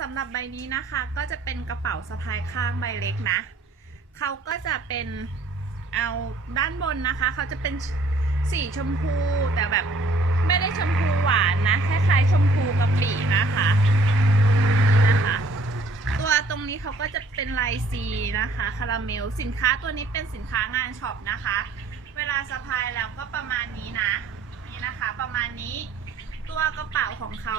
สำหรับใบนี้นะคะ ก็จะเป็นกระเป๋าสะพายข้างใบเล็กนะเขาก็จะเป็นเอาด้านบนนะคะ เขาจะเป็นสีชมพูแต่แบบไม่ได้ชมพูหวานนะคล้ายๆชมพูกะปินะคะนะคะ ตัวตรงนี้เขาก็จะเป็นลายซีนะคะคาราเมลสินค้าตัวนี้เป็นสินค้างานช็อปนะคะ เวลาสะพายแล้วก็ประมาณนี้นะนี่นะคะ ประมาณนี้ ตัวกระเป๋าของเขา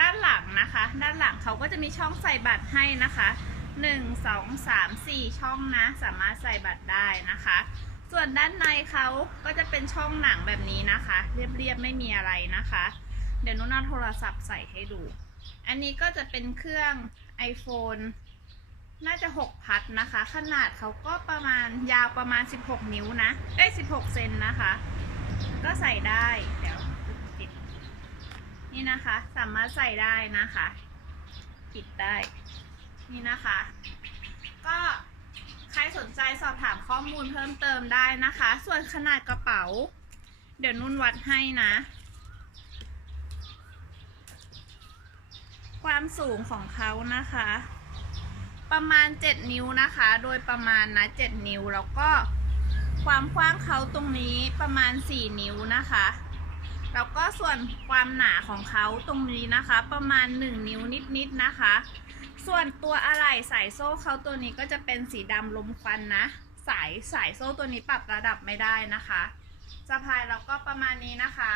ด้านหลังนะคะ ด้านหลังเขาก็จะมีช่องใส่บัตรให้นะคะ1 2 3 4 ช่องนะ สามารถใส่บัตรได้นะคะ ส่วนด้านในเขาก็จะเป็นช่องหนังแบบนี้นะคะ เรียบๆไม่มีอะไรนะคะ เดี๋ยวนุ่นเอาโทรศัพท์ใส่ให้ดู อันนี้ก็จะเป็นเครื่อง iPhone น่าจะ 6 พัดนะคะ ขนาดเขาก็ประมาณยาวประมาณ 16 นิ้วนะ เอ้ย 16 เซนนะคะ ก็ใส่ได้เดี๋ยว นี่นะคะสามารถใส่ได้นะคะปิดได้ นี่นะคะ ก็ใครสนใจสอบถามข้อมูลเพิ่มเติมได้นะคะ ส่วนขนาดกระเป๋า เดี๋ยวนุ่นวัดให้นะ ความสูงของเขานะคะ ประมาณ 7 นิ้วนะคะ โดยประมาณนะ 7 นิ้วแล้วก็ความกว้างเขาตรงนี้ประมาณ 4 นิ้วนะคะ แล้วก็ส่วนความหนาของเขาตรงนี้นะคะ ประมาณ 1 นิ้วนิดๆนะคะ ส่วนตัวอะไหล่สายโซ่เขาตัวนี้ก็จะเป็นสีดำลมควันนะ สายสายโซ่ตัวนี้ปรับระดับไม่ได้นะคะสะพายแล้วก็ประมาณนี้นะคะ